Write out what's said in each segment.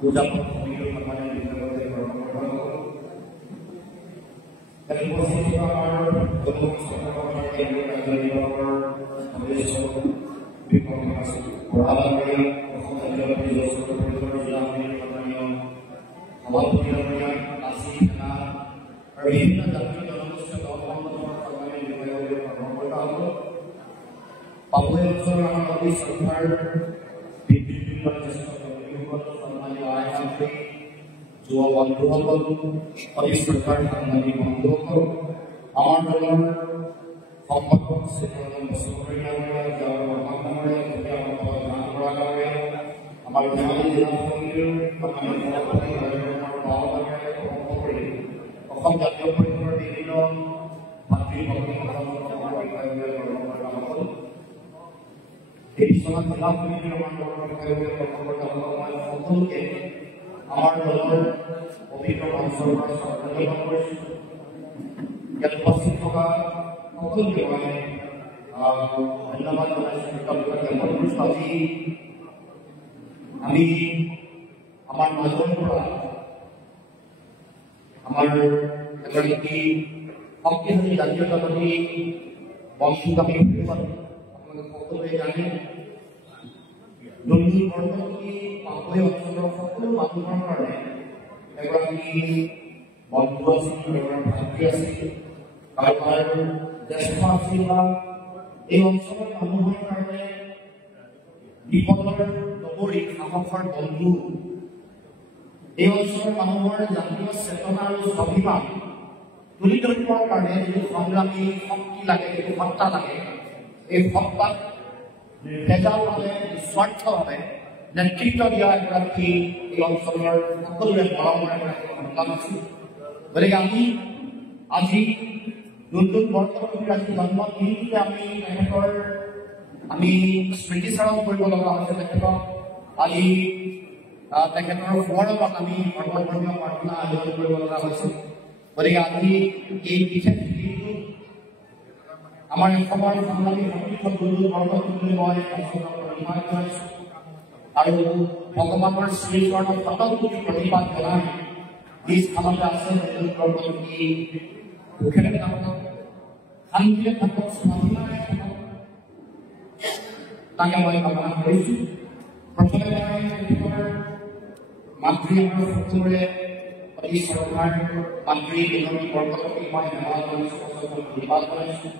ucapan pemilu kemarin di Kabupaten Purwokerto. Dan posisi kamar untuk sekolah yang berada di bawah desa di komunitas Orang yang berada di desa berjalan di Kabupaten awal penilaian asli karena berbeda dari dalam sekolah kemarin di Kabupaten Purwokerto. Papua yang seorang lebih serta dipimpin oleh Dua waktu oleh serta menjadi waktu amal Muhammad Sallallahu Alaihi আমার দলের অভিজ্ঞ অংশগ্রহণ ইয়াত উপস্থিত থকা সকলকে মানে ধন্যবাদ জনাইছোঁ। আজি আমি আমাৰ মাজৰ পৰা আমাৰ এগৰাকী শক্তিশালী জাতীয়তাবাদী বংশীক আমি আপোনালোকে সকলোৱে জানে। দুৰ্নীতি বৰ্তমানী পাপৈ অঞ্চলৰ সকলো মানুহৰ কাৰণে এগৰাকী বন্ধু আছিল, এগৰাকী ভাতৃ আছিল, কাৰোবাৰ জ্যেষ্ঠ আছিল বা এই অঞ্চলৰ মানুহৰ কাৰণে বিপদৰ নগৰী সাহসৰ বন্ধু। এই অঞ্চলৰ মানুহৰ জাতীয় চেতনা আৰু স্বাভিমান তুলি ধৰিবৰ কাৰণে যিটো সংগ্ৰামী শক্তি লাগে, যিটো সত্তা লাগে, এই সত্তাক নিৰ্ভেজালভাৱে নিস্বাৰ্থভাৱে নেতৃত্ব দিয়া এগৰাকী এই অঞ্চলৰ সকলোৰে মৰমৰ এগৰাকী সন্তান আছিল। গতিকে আমি আজি নতুন বৰ্তমানৰ আজি জন্মদিনটোতে আমি স্মৃতিচাৰণ কৰিব লগা হৈছে তেখেতক। আজি তেখেতৰ সোঁৱৰণত আমি সৰ্বধৰ্মীয় প্ৰাৰ্থনা আয়োজন কৰিব লগা হৈছে। গতিকে আজি এই বিশেষ দিনটো আমাৰ অসমৰ সংগ্ৰামী সতীৰ্থ গুৰু বৰ্গলৈ মই প্ৰণাম জনাইছোঁ আৰু ভগৱানৰ শ্ৰীচৰণত শতকোটি প্ৰতিবাদ জনাই যি স্থানতে আছে সুখেৰে থাকক, শান্তিৰে থাকক, স্বাধীনতাৰে থাকক, তাকে মই কামনা কৰিছোঁ। প্ৰথমে মই তেখেতৰ মাতৃ আৰু সকলোৰে অতি শ্ৰদ্ধাৰ মাতৃ এগৰাকী বৰ্গলৈ মই ধন্যবাদ জনাইছোঁ, প্ৰতিবাদ জনাইছোঁ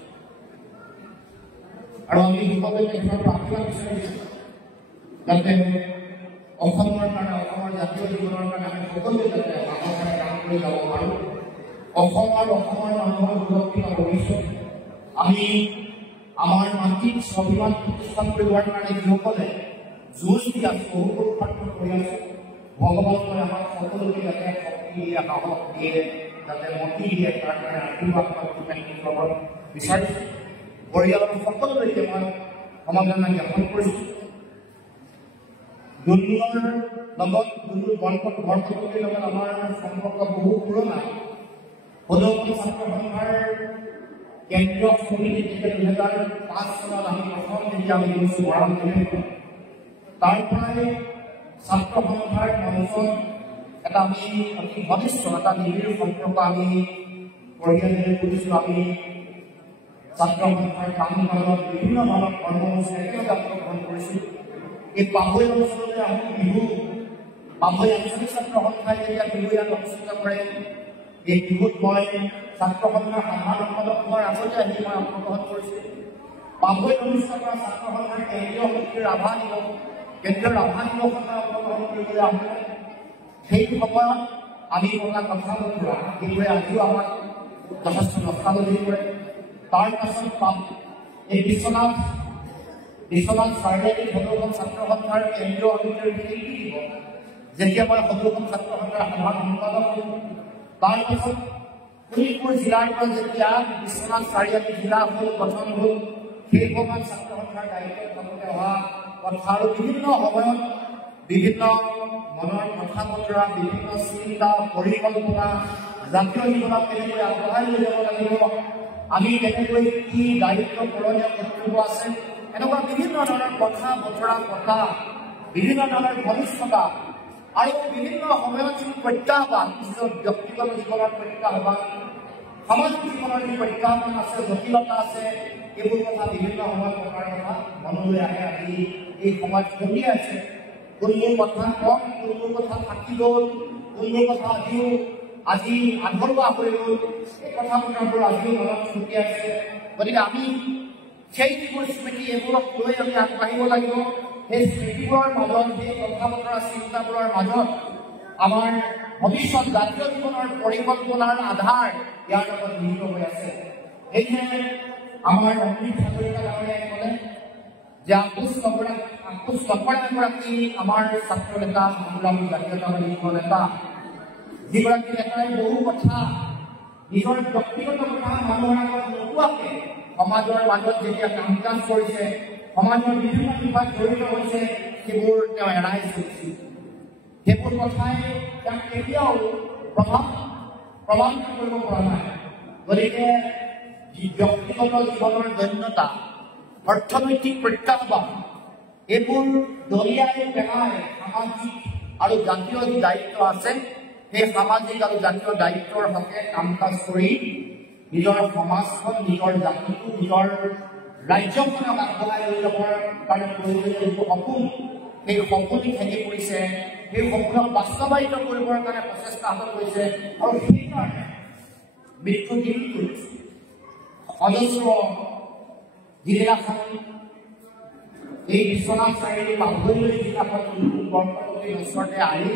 আৰু আমি সকলোৱে তেখেতৰ প্ৰাৰ্থনা বিচাৰিছোঁ যাতে অসমৰ কাৰণে, অসমৰ জাতীয় জীৱনৰ কাৰণে আমি সকলোৱে যাতে সাহসেৰে কাম কৰি যাব পাৰোঁ। অসম আৰু অসমৰ মানুহৰ সুৰক্ষিত ভৱিষ্যত আমি আমাৰ মাতৃক স্বাভিমান প্ৰতিষ্ঠা কৰিবৰ কাৰণে যিসকলে যুঁজ দি আছোঁ, বহু পুৰুষাৰ্থ কৰি আছোঁ, ভগৱানে আমাৰ সকলোকে যাতে শক্তি দিয়ে, সাহস দিয়ে, যাতে মতি দিয়ে, তাৰ কাৰণে আশীৰ্বাদ ল'ব বিচাৰিছোঁ। পৰিয়ালৰ সকলোলৈকে মই সমবেদনা জ্ঞাপন কৰিছোঁ। দুৰ্নীতিৰ লগত বৰপতিৰ লগত আমাৰ সম্পৰ্ক বহু পুৰণা। সদৌ ছাত্ৰ সন্থাৰ কেন্দ্ৰীয় সমিতি 2005 চনত আমি প্ৰথম যেতিয়া আমি গৈছোঁ মৰাণ তাৰ পৰাই ছাত্ৰ সন্থাৰ মঞ্চত এটা আমি অতি ঘনিষ্ঠ এটা নিবিড় সম্পৰ্ক আমি পৰিয়ালেৰে কৰিছোঁ। আমি ছাত্ৰ সন্থাৰ কাম কাজত বিভিন্ন ধৰণৰ কৰ্মসূচী একেলগে অংশগ্ৰহণ কৰিছোঁ। এই পাভৈ অঞ্চলতে আমি বিহু, পাভৈ আঞ্চলিক ছাত্ৰ সন্থাই যেতিয়া বিহু ইয়াত অনুষ্ঠিত কৰে, এই বিহুত মই ছাত্ৰ সন্থাৰ সাধাৰণ সম্পাদক হোৱাৰ আগতে আহি মই অংশগ্ৰহণ কৰিছোঁ। পাভৈ অনুষ্ঠিত কৰা ছাত্ৰ সন্থাৰ কেন্দ্ৰীয় সমিতিৰ ৰাভা দিৱস, কেন্দ্ৰীয় ৰাভা দিৱসত অংশগ্ৰহণ কৰিবলৈ আহোঁ। সেই সময়ত আমি পতা কথা বতৰা সেইবোৰে আজিও আমাক যথেষ্ট নষ্টালজি কৰে। তাৰ পাছত এই বিশ্বনাথ চাৰিআলিত সদৌখন ছাত্ৰ সন্থাৰ কেন্দ্ৰীয় সমিতিৰ শিল্পী দিৱস, যেতিয়া মই সদৌখন ছাত্ৰ সন্থাৰ সাধাৰণ সম্পাদক হ'লোঁ। তাৰ পাছত শোণিতপুৰ জিলাৰ পৰা যেতিয়া বিশ্বনাথ চাৰিআলি জিলা গঠন হ'ল, সেই সময়ত ছাত্ৰ সন্থাৰ দায়িত্বত থাকোঁতে অহা কথা আৰু বিভিন্ন সময়ত বিভিন্ন মনৰ কথা বতৰা, বিভিন্ন চিন্তা, পৰিকল্পনা, জাতীয় জীৱনত কেনেকৈ আগবঢ়াই লৈ যাব লাগিব, আমি কেনেকৈ কি দায়িত্ব পূৰণীয় কৰ্তব্য আছে, এনেকুৱা বিভিন্ন ধৰণৰ কথা বতৰা পতা, বিভিন্ন ধৰণৰ ঘনিষ্ঠতা আৰু বিভিন্ন সময়ত প্ৰত্যাহ্বান ব্যক্তিগত জীৱনৰ প্ৰত্যাহ্বান সামাজিক জীৱনৰ যি প্ৰত্যাহ্বান আছে জটিলতা আছে এইবোৰ কথা বিভিন্ন সময়ত প্ৰকাৰ কথা মনলৈ আহে আজি এই সময়ত চলি আছে কোনবোৰ কথা কম কোনবোৰ কথা থাকি গ'ল কোনবোৰ কথা আজি আধৰুৱা হৈ গ'ল এই কথা বতৰাবোৰ আজিও মনত ফুটি আছে গতিকে আমি সেই যিবোৰ স্মৃতি এইবোৰক লৈ আমি আগবাঢ়িব লাগিব সেই স্মৃতিবোৰৰ মাজত সেই কথা বতৰা চিন্তাবোৰৰ মাজত আমাৰ ভৱিষ্যত জাতীয় জীৱনৰ পৰিকল্পনাৰ আধাৰ ইয়াৰ লগত নিহিত হৈ আছে সেয়ে আমাৰ অমৃত হাজৰিকা ডাঙৰীয়াই ক'লে যে আকুশ নকৰা এগৰাকী আমাৰ ছাত্ৰ নেতা সংগ্ৰামী জাতীয়তাবাদী নেতা যিগৰাকী নেতাই বহু কথা নিজৰ ব্যক্তিগত কথা মানুহৰ আগত নোকোৱাকৈ সমাজৰ মাজত যেতিয়া কাম কাজ কৰিছে সমাজৰ বিভিন্ন বিভাগ জড়িত হৈছে সেইবোৰ তেওঁ এৰাই চলিছিল সেইবোৰ কথাই তেওঁক কেতিয়াও প্ৰমাণিত কৰিব পৰা নাই গতিকে ব্যক্তিগত জীৱনৰ দৈন্যতা অৰ্থনৈতিক প্ৰত্যাহ্বান এইবোৰ দলিয়াই পেলাই সামাজিক আৰু জাতীয় যি দায়িত্ব আছে সেই সামাজিক আৰু জাতীয় দায়িত্বৰ হকে কাম কাজ কৰি নিজৰ সমাজখন নিজৰ জাতিটো নিজৰ ৰাজ্যখনক আগবঢ়াই লৈ যাবৰ কাৰণে প্ৰয়োজনীয় যিটো সপোন সেই সপোন খেলি পৰিছে সেই সপোনক বাস্তৱায়িত কৰিবৰ কাৰণে প্ৰচেষ্টা হাতত লৈছে আৰু সেইকাৰণে মৃত্যু দিনটোত অজস্ৰ যিদিনাখন এই বিশ্বনাথ চাৰিআলি পাহৰিলৈ যিদিনাখন বৰপতি ওচৰতে আহি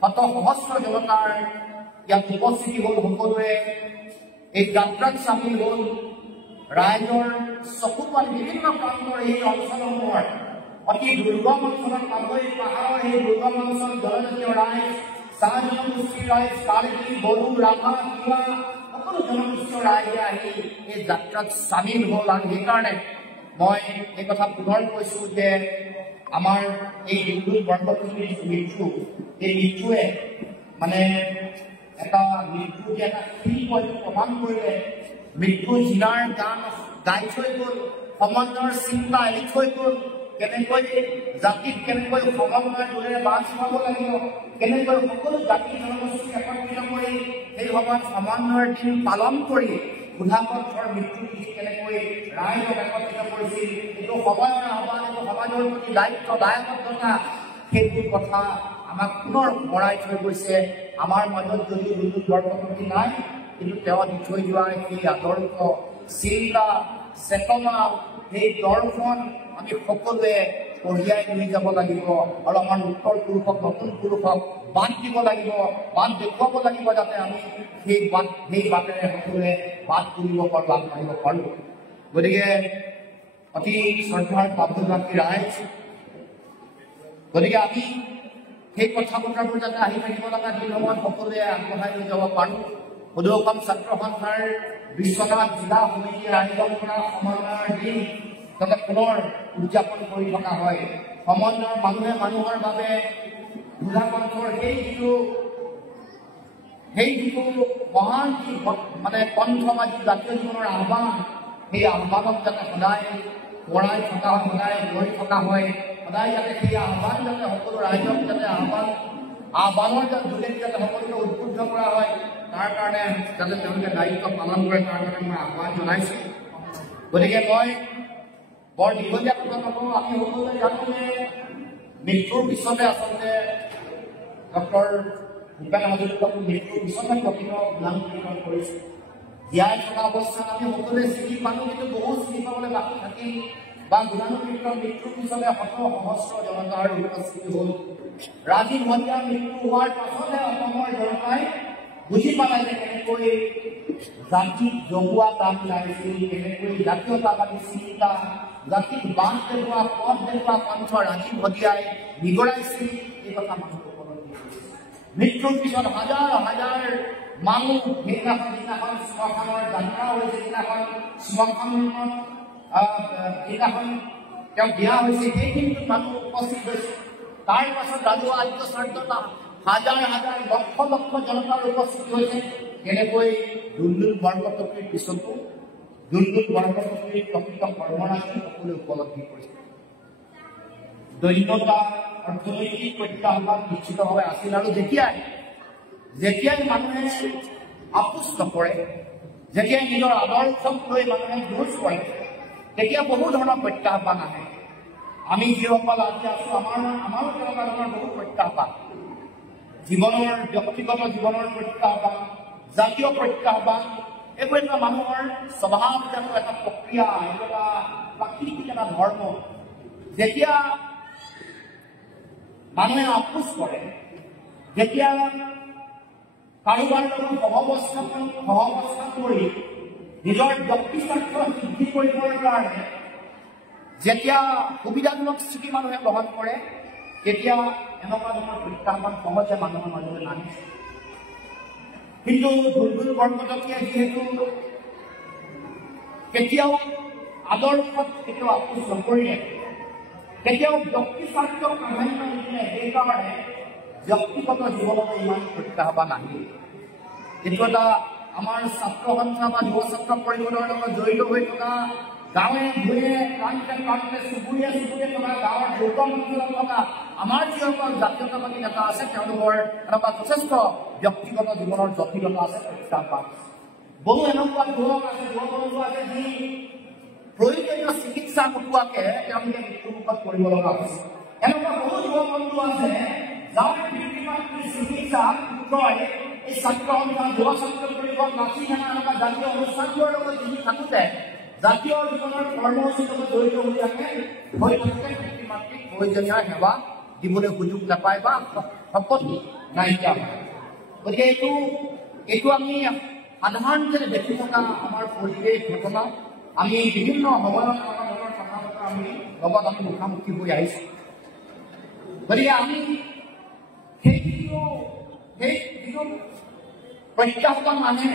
শত সহস্ৰ জনতাৰ ইয়াত উপস্থিতি হ'ল সকলোৱে এই যাত্ৰাত চামিল হ'ল ৰাইজৰ চকু পানী বিভিন্ন প্ৰান্তৰ এই অঞ্চলসমূহৰ অতি দুৰ্গম অঞ্চলত পাবৈ পাহাৰৰ এই দুৰ্গম অঞ্চল জনজাতীয় ৰাইজ চাহ জনগোষ্ঠীৰ ৰাইজ কাৰ্বি বড়ো ৰাভা তিৱা সকলো জনগোষ্ঠীয় ৰাইজে আহি এই যাত্ৰাত চামিল হ'ল আৰু সেইকাৰণে মই এই কথা পুনৰ কৈছোঁ যে আমাৰ এই দুৰ্গম বৰপতিৰ মৃত্যু এই মৃত্যুৱে মানে এটা মৃত্যু যে এটা শিল্প প্ৰমাণ কৰিলে মৃত্যু জিনাৰ গান গাই থৈ গ'ল সমাজৰ চিন্তা এৰি থৈ গ'ল কেনেকৈ জাতিক কেনেকৈ সমন্বয় দূৰেৰে বাছ খুৱাব লাগিব কেনেকৈ সকলো জাতি জনগোষ্ঠী একত্ৰিত কৰি সেই সময়ত সমন্বয়ৰ দিন পালন কৰি বুধাপথৰ মৃত্যু তিথি কেনেকৈ ৰাইজক একত্ৰিত কৰিছিল এইটো সময়ৰ আহ্বান এইটো সমাজৰ প্ৰতি দায়িত্ব দায়বদ্ধতা সেইবোৰ কথা আমাক পুনৰ মৰাই থৈ গৈছে আমাৰ মাজত যদিও দুৰ্যোগ বৰপতি নাই কিন্তু তেওঁ দি থৈ যোৱা সেই আদৰ্শ চিন্তা চেতনা সেই দৰ্শন আমি সকলোৱে কঢ়িয়াই লৈ যাব লাগিব আৰু আমাৰ উত্তৰ পুৰুষক নতুন পুৰুষক বাট দিব লাগিব বাট দেখুৱাব লাগিব যাতে আমি সেই বাটেৰে সকলোৱে বাট তুলিব পাৰোঁ আগবাঢ়িব পাৰোঁ গতিকে অতি শ্ৰদ্ধাৰ পাঠ্যভাষী ৰাইজ গতিকে আমি সেই কথা বতৰাবোৰ যাতে আহি থাকিব লগা দিনসমূহত সকলোৱে আগবঢ়াই লৈ যাব পাৰোঁ সদৌ অসম ছাত্ৰ সন্থাৰ বিশ্বনাথ জিলা সমিতিয়ে আয়োজন কৰা সমন্বয়ৰ দিন যাতে পুনৰ উদযাপন কৰি থকা হয় সমন্বয়ৰ মানুহে মানুহৰ বাবে বুধাপন্থৰ সেই যিটো মহান মানে পন্থবাদী জাতীয় জীৱনৰ আহ্বান সেই আহ্বানক যাতে সদায় পৰাই থকা হয় সদায় লৈ থকা হয় সদায় যাতে সেই আহ্বান যাতে সকলো ৰাইজক যাতে আহ্বানৰ যোগেদি যাতে সকলোকে উদ্বুদ্ধ কৰা হয় তাৰ কাৰণে যাতে তেওঁলোকে দায়িত্ব পালন কৰে তাৰ কাৰণে মই আহ্বান জনাইছোঁ গতিকে মই বৰ দীঘলীয়া কথা নকওঁ আমি সকলোৱে জানো যে মৃত্যুৰ পিছতে আচলতে ডক্টৰ ভূপেন হাজৰিকাকো মৃত্যুৰ পিছতে প্ৰকৃত গুণানুকীৰ্তন কৰিছে জীয়াই থকা অৱস্থাত আমি সকলোৱে চিনি পালোঁ কিন্তু বহু চিনি পাবলৈ বাকী থাকিল বা গুণানুকীৰ্তন মৃত্যুৰ পিছতে শত সহস্ৰ জনতাৰ উপস্থিতি হ'ল ৰাজীৱ হত্যাৰ মৃত্যু হোৱাৰ পাছতে অসমৰ জনতাই বুজি পালে যে কেনেকৈ জাতিক জগোৱা কাম লাগিছিল কেনেকৈ জাতীয়তাবাদী চিন্তা জাতিক বান্ধ দেখুওৱা পথ দেখুওৱা পন্থ ৰাজীৱ হত্যাই নিগৰাইছিল এই কথা মানুহসকলক মৃত্যুৰ পিছত হাজাৰ হাজাৰ মানুহ যিদিনাখন শ্মশানৰ যাত্ৰা হৈছে যিদিনাখন শ্মশানত যিদিনাখন তেওঁ দিয়া হৈছে সেইখিনিত মানুহ উপস্থিত হৈছে তাৰ পাছত ৰাজহুৱা আদ্যশ্ৰাদ্ধতা হাজাৰ হাজাৰ লক্ষ লক্ষ জনতাৰ উপস্থিতি হৈছে কেনেকৈ দুৰ্যোগ বৰপতিৰ পিছতো দুৰ্যোগ বৰপতিৰ প্ৰকৃত কৰ্মৰাজি সকলোৱে উপলব্ধি কৰিছে দৈন্যতা অৰ্থনৈতিক প্ৰত্যাহ্বান নিশ্চিতভাৱে আছিল আৰু যেতিয়াই মানুহে আপোচ নকৰে, যেতিয়াই নিজৰ আদৰ্শক লৈ মানুহে যুঁজ কৰে, তেতিয়া বহু ধৰণৰ প্ৰত্যাহ্বান আহে। আমি যিসকল আজি আছো আমাৰো তেনেকুৱা ধৰণৰ বহু প্ৰত্যাহ্বান, জীৱনৰ ব্যক্তিগত জীৱনৰ প্ৰত্যাহ্বান, জাতীয় প্ৰত্যাহ্বান, এইবোৰ এটা মানুহৰ স্বভাৱজাত এটা প্ৰক্ৰিয়া, এইটো এটা প্ৰাকৃতিক এটা ধৰ্ম। যেতিয়া মানুহে আপোচ কৰে, যেতিয়া কাৰোবাৰ লগত সহৱস্থান কৰি নিজৰ ব্যক্তি স্বাৰ্থ সিদ্ধি কৰিবৰ কাৰণে যেতিয়া সুবিধাজনক স্থিতি মানুহে গ্ৰহণ কৰে, তেতিয়া এনেকুৱা ধৰণৰ প্ৰত্যাহ্বান সহজে মানুহৰ মাজলৈ নাহে। কিন্তু দুৰ্বল বৰকটকীয়া যিহেতু কেতিয়াও আদৰ্শত কেতিয়াও আপোচ নকৰিলে, কেতিয়াও ব্যক্তি স্বাৰ্থক প্ৰাধান্য নিদিলে, সেইকাৰণে ব্যক্তিগত জীৱনত ইমান প্ৰত্যাহ্বান আহিল। কিন্তু এটা আমাৰ ছাত্ৰ সন্থা বা যুৱ ছাত্ৰ পৰিষদৰ লগত জড়িত হৈ থকা, গাঁৱে ভূঞে প্ৰান্তে প্ৰান্তে চুবুৰীয়া থকা গাঁৱৰ দুৰ্গম অঞ্চলত থকা আমাৰ যিসকল জাতীয়তাবাদী নেতা আছে, তেওঁলোকৰ এনেকুৱা যথেষ্ট ব্যক্তিগত জীৱনৰ জটিলতা আছে, প্ৰত্যাহ্বান। বহু এনেকুৱা যুৱক আছে, যুৱক আছে যি প্ৰয়োজনীয় চিকিৎসা নোপোৱাকে তেওঁলোকে মৃত্যুমুখত পৰিব লগা হৈছে। এনেকুৱা বহু যুৱ বন্ধু আছে যাৰ পিতৃ-মাতৃৰ চিকিৎসা পুত্ৰই এই ছাত্ৰ সন্থা, যুৱ ছাত্ৰ পৰিষদ, নাচি গানা এনেকুৱা জাতীয় অনুষ্ঠানবোৰৰ লগত যিনি থাকোঁতে জাতীয় জীৱনৰ কৰ্মসূচীৰ লগত জড়িত হৈ থাকে, পিতৃ-মাতৃক প্ৰয়োজনীয় সেৱা দিবলৈ সুযোগ নাপায় বা সম্পত্তি নাইকিয়া হয়। গতিকে এইটো আমি সাধাৰণতে দেখি থকা আমাৰ পৰিৱেশ ঘটনা। আমি বিভিন্ন সময়ত কথা বতৰা আমি মুখামুখি হৈ আহিছোঁ। গতিকে আমি সেই যিটো প্ৰত্যাহ্বান আনে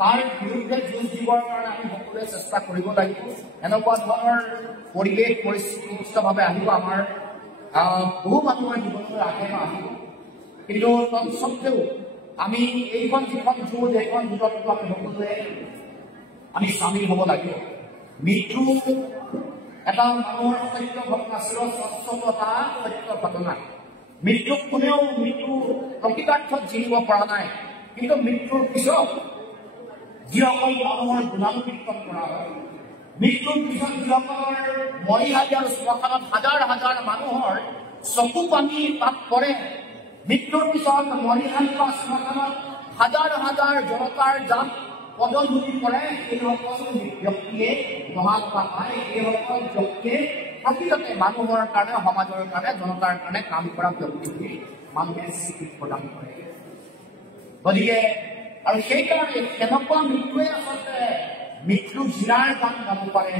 তাৰ বিৰুদ্ধে যুঁজ দিবৰ কাৰণে আমি সকলোৱে চেষ্টা কৰিব লাগিব। এনেকুৱা ধৰণৰ পৰিৱেশ পৰিস্থিতি নিশ্চিতভাৱে আহিব, আমাৰ বহু মানুহৰ জীৱনলৈ আহে বা আহিব। কিন্তু তৎসত্বেও আমি এইখন যিখন যুঁজ, এইখন যুঁজত আমি সকলোৱে আমি চামিল হ'ব লাগিব। মৃত্যু এটা মানুহৰ সত্য ঘটনা, চিৰস্বচ্ছতা সত্য ঘটনা। মৃত্যুক কোনেও প্ৰকৃতাৰ্থত জিনিব পৰা নাই। কিন্তু মৃত্যুৰ পিছত যিসকল মানুহৰ গুণানুকীৰ্তন কৰা হয়, মৃত্যুৰ পিছত যিসকলৰ মৰিহালী আৰু শ্মশানত হাজাৰ হাজাৰ মানুহৰ চকু পানী তাত পৰে, মৃত্যুৰ পিছত মৰিহালী বা শ্মশানত হাজাৰ হাজাৰ জনতাৰ জাত পদধূলি পৰে, সেইসকল ব্যক্তিয়ে মহাত্মা পায়। সেইসকল ব্যক্তিয়ে প্ৰকৃততে মানুহৰ কাৰণে, সমাজৰ কাৰণে, জনতাৰ কাৰণে কাম কৰা ব্যক্তি বুলি মানুহে স্বীকৃতি প্ৰদান কৰে। গতিকে আৰু সেইকাৰণে কেনেকুৱা মৃত্যুৱে আচলতে মৃত্যু জিৰাৰ গান গাব পাৰে,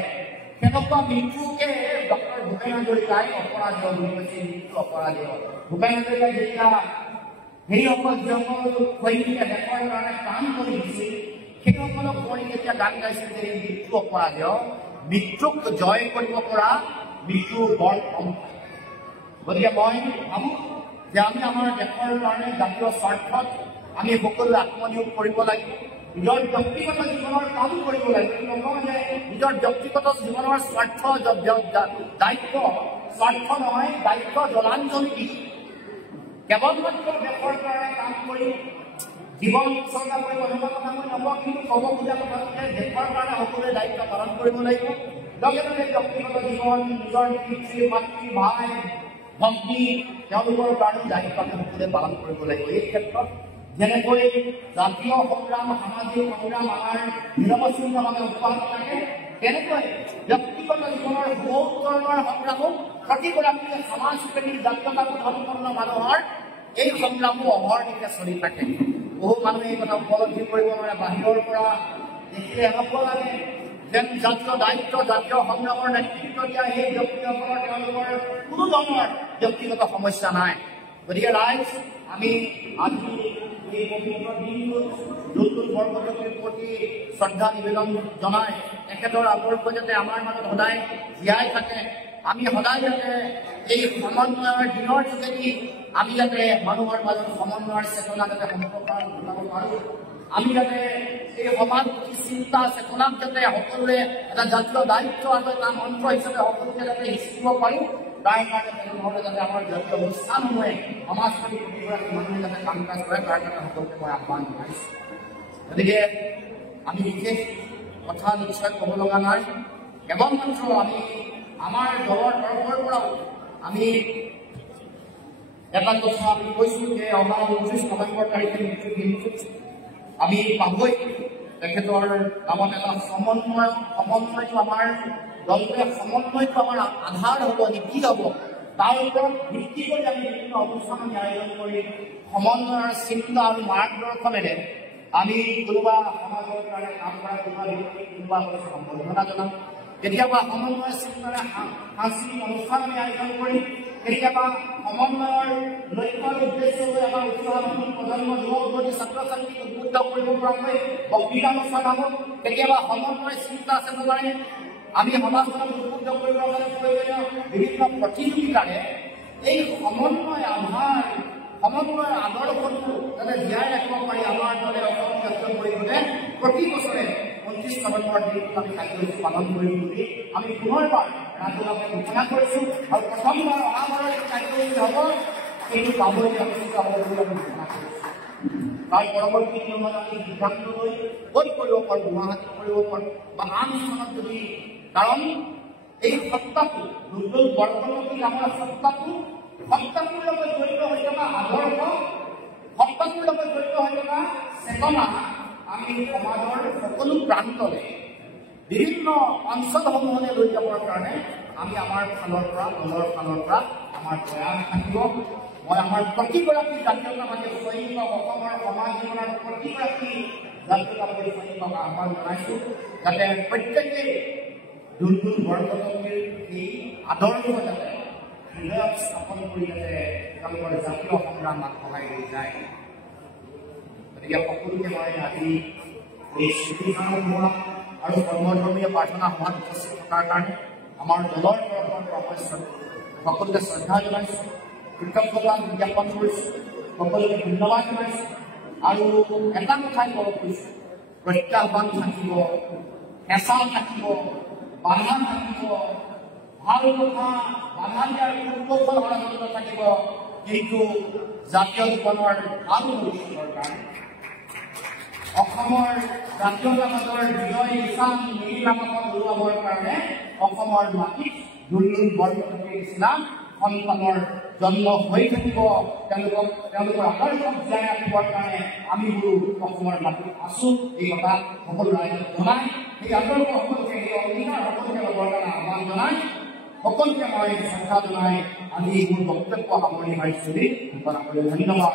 কেনেকুৱা মৃত্যুকে ডক্টৰ ভূপেন হাজৰিকাই অপৰাধেয় বুলি কৈছে। মৃত্যু অপৰাধেয়। ভূপেন হাজৰিকাই যেতিয়া সেইসকল যিসকল সৈনিকে দেশৰ কাৰণে কাম কৰি দিছিল, সেইসকলক কৰি এতিয়া গান গাইছিল যে মৃত্যু অপৰাধেয়, মৃত্যুক জয় কৰিব পৰা মৃত্যু বৰ কম। গতিকে মই ভাবোঁ যে আমি আমাৰ দেশৰ কাৰণে জাতীয় স্বাৰ্থত আমি সকলোৱে আত্মনিয়োগ কৰিব লাগিব। নিজৰ ব্যক্তিগত জীৱনৰ কাম কৰিব লাগিব। নকওঁ যে নিজৰ ব্যক্তিগত জীৱনৰ স্বাৰ্থ দায়িত্ব, স্বাৰ্থ নহয়, দায়িত্ব জলাঞ্জলি দি কেৱলমাত্ৰ দেশৰ কাৰণে কাম কৰি জীৱন উৎসৰ্গা কৰিব এনেকুৱা কথা মই নকওঁ। কিন্তু ক'ব খোজা কথা যে দেশৰ কাৰণে সকলোৱে দায়িত্ব পালন কৰিব লাগিব। লগে লগে ব্যক্তিগত জীৱন, নিজৰ পিতৃ মাতৃ ভাই ভগ্নী, তেওঁলোকৰ কাৰণেও দায়িত্ব আমি সকলোৱে পালন কৰিব লাগিব। এই ক্ষেত্ৰত যেনেকৈ জাতীয় সংগ্ৰাম, সামাজিক সংগ্ৰাম আমাৰ নিৰৱচ্ছিন্নভাৱে অব্যাহত থাকে, তেনেকৈ ব্যক্তিগত জীৱনৰ বহু ধৰণৰ সংগ্ৰামো প্ৰতিগৰাকী সমাজপ্ৰেমী জাতীয়তাবোধ সম্পন্ন মানুহৰ এই সংগ্ৰামো অহৰ্নিশে চলি থাকে। বহু মানুহে এই কথা উপলব্ধি কৰিব নোৱাৰে। বাহিৰৰ পৰা দেখিলে এনেকুৱা লাগে যেন জাতীয় দায়িত্ব, জাতীয় সংগ্ৰামৰ নেতৃত্ব দিয়া সেই ব্যক্তিসকলৰ তেওঁলোকৰ কোনো ধৰণৰ ব্যক্তিগত সমস্যা নাই। গতিকে ৰাইজ, আমি আজি এই পবিত্ৰ দিনটোত দুৰ্বল বৰকটকীৰ প্ৰতি শ্ৰদ্ধা নিবেদন জনাই তেখেতৰ আদৰ্শ যাতে আমাৰ মাজত সদায় জীয়াই থাকে, আমি সদায় যাতে এই সমন্বয়ৰ দিনৰ যোগেদি আমি যাতে মানুহৰ মাজত সমন্বয়ৰ চেতনা যাতে সম্প্ৰসাৰণ ঘটাব পাৰোঁ, আমি যাতে এই সমাজ চিন্তা চেতনাক যাতে সকলোৰে এটা জাতীয় দায়িত্ব আৰু এটা মন্ত্ৰ হিচাপে সকলোকে যাতে শিকিব পাৰোঁ, তাই কাৰণে তেনেধৰণে যাতে আমাৰ জাতীয় অনুষ্ঠানসমূহে সমাজখনি প্ৰতিগৰাকী মানুহে যাতে কাম কাজ কৰে তাৰ কাৰণে সকলোকে মই আহ্বান জনাইছোঁ। গতিকে আমি বিশেষ কথা নিশ্চয় ক'ব লগা নাই, কেৱল মাত্ৰ আমি আমাৰ দলৰ তৰফৰ পৰাও আমি এটা কথা আমি কৈছোঁ যে অহা 29 নৱেম্বৰ তাৰিখে মৃত্যু দিনটোত আমি পাবই তেখেতৰ নামত এটা সমন্বয়টো আমাৰ দলটোৱে সমন্বয়টো আমাৰ আধাৰ হ'ব নীতি হ'ব, তাৰ ওপৰত ভিত্তি কৰি আমি বিভিন্ন অনুষ্ঠান আমি আয়োজন কৰি সমন্বয়ৰ চিন্তা আৰু মাৰ্গদৰ্শনেৰে আমি কোনোবা সমাজৰ কাৰণে কাম কৰা কোনোবা ব্যক্তি কোনোবা সম্বৰ্ধনা জনাম, কেতিয়াবা সমন্বয় চিন্তাৰে সাংস্কৃতিক অনুষ্ঠান আমি আয়োজন কৰিম, কেতিয়াবা সমন্বয়ৰ লক্ষ্য উদ্দেশ্য লৈ আমাৰ উঠি নতুন প্ৰজন্ম যুৱক যুৱতী ছাত্ৰ ছাত্ৰীক উদ্বুদ্ধ কৰিব পৰাকৈ বক্তৃতা অনুষ্ঠান হ'ব, কেতিয়াবা সমন্বয় চিন্তা চেতনাৰে আমি সমাজখনক উদ্বুদ্ধ কৰিবৰ কাৰণে প্ৰয়োজনীয় বিভিন্ন প্ৰতিযোগিতাৰে এই সমন্বয় সমন্বয়ৰ আদৰ্শটো যাতে জীয়াই ৰাখিব পাৰি আমাৰ দলে অসম জাতীয় পৰিষদে প্ৰতি বছৰে 29 নৱেম্বৰ দিনটো আমি কাৰ্যসূচী পালন কৰিম বুলি আমি পুনৰবাৰ ৰাজহুৱাকৈ ঘোষণা কৰিছোঁ আৰু প্ৰথমবাৰ অহাবাৰৰ যি কাৰ্যসূচী হ'ব সেইটো পাবই অনুষ্ঠিত হ'ব বুলি আমি ঘোষণা কৰিছোঁ। তাৰ পৰৱৰ্তী দিনত আমি সিদ্ধান্ত লৈ ক'ত কৰিব পাৰোঁ, গুৱাহাটীত কৰিব পাৰোঁ বা আন স্থানত যদি, কাৰণ এই সত্তাটো দুৰ্যোগ বৰপৰৱৰ্তী আমাৰ সত্তাটোৰ লগত জড়িত হৈ থকা আদৰ্শ, সত্তাটোৰ লগত জড়িত হৈ থকা চেতনা আমি সমাজৰ সকলো প্ৰান্তলৈ বিভিন্ন অঞ্চলসমূহলৈ লৈ যাবৰ কাৰণে আমি আমাৰ ফালৰ পৰা দলৰ ফালৰ পৰা আমাৰ প্ৰয়াস থাকিব। মই আমাৰ প্ৰতিগৰাকী জাতীয়তাবাদী সৈনিকক অসমৰ সমাজ জীৱনৰ প্ৰতিগৰাকী জাতীয়তাবাদী সৈনিকক আহ্বান জনাইছোঁ যাতে প্ৰত্যেকেই দুৰ্যোগ বৰপৰৱৰ্তীৰ এই আদৰ্শ যাতে হৃদয়ত স্থাপন কৰি যাতে তেওঁলোকৰ জাতীয় সংগ্ৰাম আগবঢ়াই লৈ যায়। গতিকে সকলোকে মই আজি এই স্মৃতিসৌধ আৰু সৰ্বধৰ্মীয় প্ৰাৰ্থনা সভাত উপস্থিত থকাৰ কাৰণে আমাৰ দলৰ তৰফৰ পৰা সকলোকে শ্ৰদ্ধা জনাইছোঁ, কৃতজ্ঞতা জ্ঞাপন কৰিছোঁ, সকলোকে ধন্যবাদ জনাইছোঁ আৰু এটা কথাই ক'ব খুজিছোঁ, প্ৰত্যাহ্বান থাকিব, হেঁচা থাকিব, বাধা থাকিব, ভাল কথা বাধা দিয়াৰ কৌশল সলনি থাকিব, কিন্তু জাতীয় জীৱনৰ ভাল ভৱিষ্যতৰ কাৰণে অসমৰ জাতীয়তাবাদৰ বিজয় নিশান নীলাকাশত উৰুৱাবৰ কাৰণে অসমৰ মাটিত দুৰ্যোগ বৰপৰৱৰ্তীৰ নিচিনা সন্তানৰ জন্ম হৈ থাকিব, তেওঁলোকৰ আদৰ্শক জীয়াই ৰাখিবৰ কাৰণে আমিবোৰ অসমৰ মাটিত আছোঁ, এই কথা সকলো ৰাইজক জনাই এই আদৰ্শ সকলোকে এই অধিকাৰ সকলোকে ল'বৰ কাৰণে আহ্বান জনাই সকলোকে মই শ্ৰদ্ধা জনাই আজি মোৰ বক্তব্য সামৰণি মাৰিছোঁ বুলি ঘোষণা কৰি ধন্যবাদ।